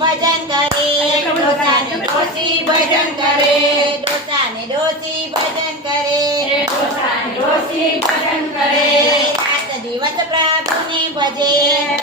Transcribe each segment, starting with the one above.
ભજન કરે, ડોસાને ડોસી ભજન કરે, ડોસાને ડોસી ભજન કરે, ડોસાને ડોસી ભજન કરે. રાત દિવસ પ્રભુને ભજે,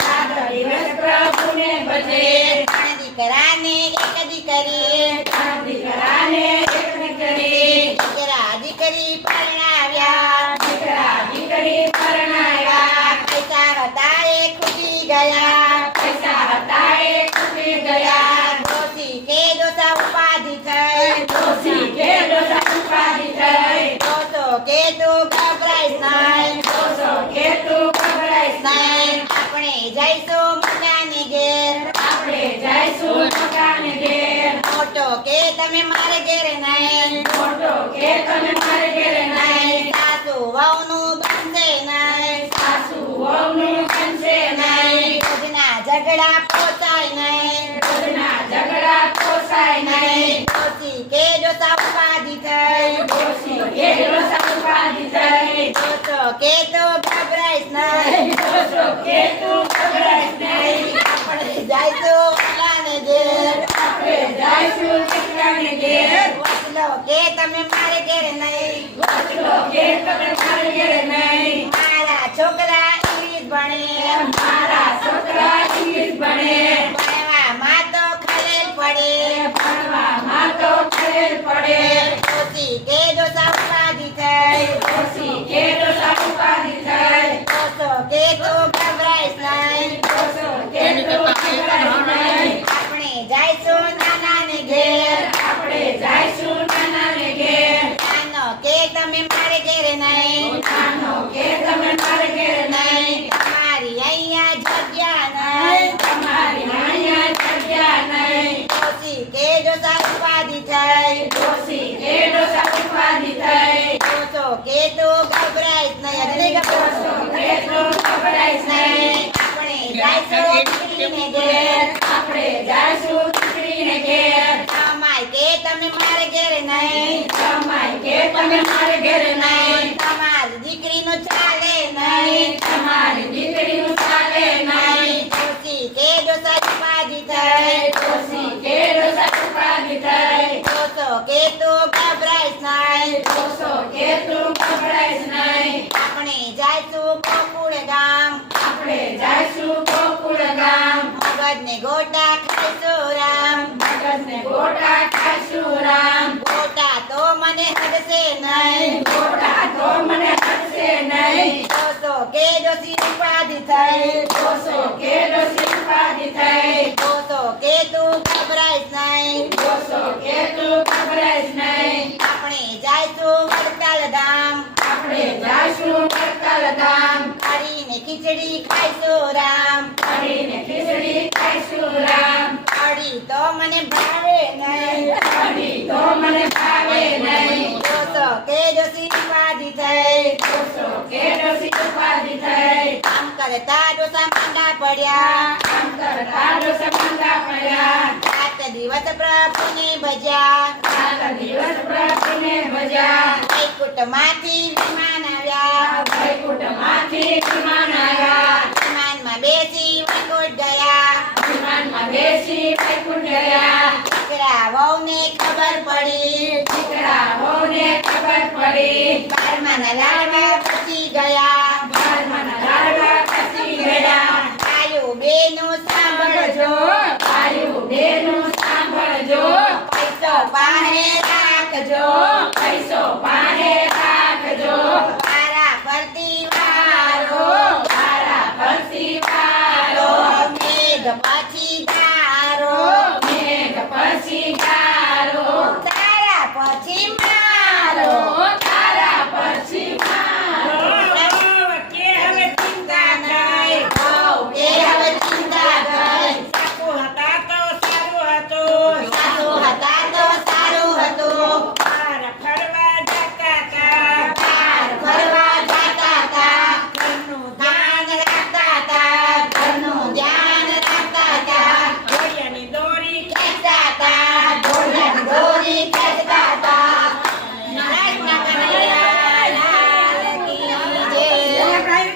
રાત દિવસ પ્રભુને ભજે. ત્રણ દીકરાને એક દીકરી, ત્રણ દીકરાને એક દીકરી. દીકરા દીકરી પરણાવ્યા, દીકરા દીકરી પરણાવ્યા. પૈસા હતા એ ખૂટી ગયા, પૈસા હતા એ ખૂટી ગયા. ડોસી કે ડોસા ઉપાધિ થઈ, ડોસી કે ડોસા ઉપાધિ થઈ. ડોસો કે તું ગભરાઈશ નહીં, ડોસો કે તું ગભરાઈશ નહીં. આપણે જઈશું મોટાને ઘેર, આપણે જઈશું મોટાને ઘેર. મોટો કે તમે મારે ઘેર નહીં, મોટો કે તમે મારે ઘેર નહીં. સાસુ વહુનું બનશે નહીં, સાસુ વહુનું બનશે નહીં. રોજના ઝઘડા પોસાય નહીં, રોજના ઝઘડા પોસાય નહીં. ડોસી કે ડોસા ઉપાધિ થઈ, ડોસી કે ડોસા ઉપાધિ થઈ. ડોસો કે તું ગભરાઈશ નહીં, ડોસો કે તું ગભરાઈશ નહીં. આપણે જઈશું મોટાને ઘેર, આપણે જઈશું દીકરાને ઘેર. વસલો કે તમે મારે ઘેર નહીં, વસલો કે તમે મારે ઘેર નહીં. મારા છોકરા ઇંગ્લિશ ભણે, મારા છોકરા ઇંગ્લિશ ભણે. ભણવામાં તો ખલેલ પડે, ભણવામાં તો ખલેલ પડે. ડોસી કે ડોસા ઉપાધિ થઈ, ડોસી કે ડોસા ઉપાધિ થઈ. ડોસો કે તું ગભરાઈશ નહીં, ડોસો કે તું ગભરાઈશ નહીં. આપણે જઈશું નાનાને ઘેર, આપણે જઈશું નાનાને ઘેર. નાનો કે તમે મારે ઘેર નહીં, નાનો કે તમે મારે ઘેર નહીં. તમારી અહીંયા જગ્યા નહીં, તમારી અહીંયા જગ્યા નહીં. ડોસી કે ડોસા ઉપાધિ થઈ, ડોસી કે ડોસા ઉપાધિ થઈ. ડોસો કે તું ગભરાઈશ નહીં, અરે ડોસો કે તું ગભરાઈશ નહીં. આપણે જઈશું દીકરીને ઘેર, આપણે જઈશું દીકરીને ઘેર. અમાય કે તમે મારે ઘેર નહીં, જમાઈ કે તમે મારે ઘેર નહીં. તમારી દીકરીનું ચાલે નહીં, તમારી દીકરીનું ચાલે નહીં. ડોસી કે ડોસા ઉપાધિ થઈ, ડોસી કે ડોસા ઉપાધિ થઈ. ડોસો કે તું ગભરાઈશ નહીં, ડોસો કે તું ગભરાઈશ નહીં. આપણે જઈશું ગોકુળ ગામ, આપણે જઈશું ગોકુળ ગામ. મગજને ગોટા ખાઈશું રામ, મગજને ગોટા ખાઈશું રામ. ગોટા તો મને હડશે નહીં, ગોટા તો મને હડશે નહીં. ડોસો કે ડોસી ઉપાધિ થઈ, ડોસો કે ડોસી ઉપાધિ થઈ. ડોસો કે તું ગભરાઈશ નહીં, ડોસો કે તું ગભરાઈશ નહીં. આપણે જઈશું વડતાલ ધામ, આપણે જઈશું વડતાલ ધામ. કઢીને ખીચડી ખાઈશું રામ, કઢીને ખીચડી ખાઈશું રામ. કઢી તો મને ભાવે નહીં, કઢી તો મને ભાવે નહીં. ડોસો કે ડોસી ઉપાધિ થઈ, ડોસો કે ડોસી ઉપાધિ થઈ. કામ કરતા ડોસા માંદા પડ્યા, આમ કરતા ડોસા માંદા પડ્યા. રાત દિવસ પ્રભુને ભજ્યા, રાત દિવસ પ્રભુને ભજ્યા. વૈકુંઠમાંથી વિમાન આવ્યા, વૈકુંઠમાંથી વિમાન આવ્યા. વિમાનમાં બેસી વૈકુંઠ ગયા, વિમાનમાં બેસી વૈકુંઠ ગયા. દીકરા વહુને ખબર પડી, દીકરા વહુને ખબર પડી. બારમાના લાડવા પચી ગયા, બારમાના લાડવા પચી ગયા. ભાઈઓ બહેનો સાંભળજો, ભાઈઓ બહેનો સાંભળજો. પૈસો પાસે રાખજો, પૈસો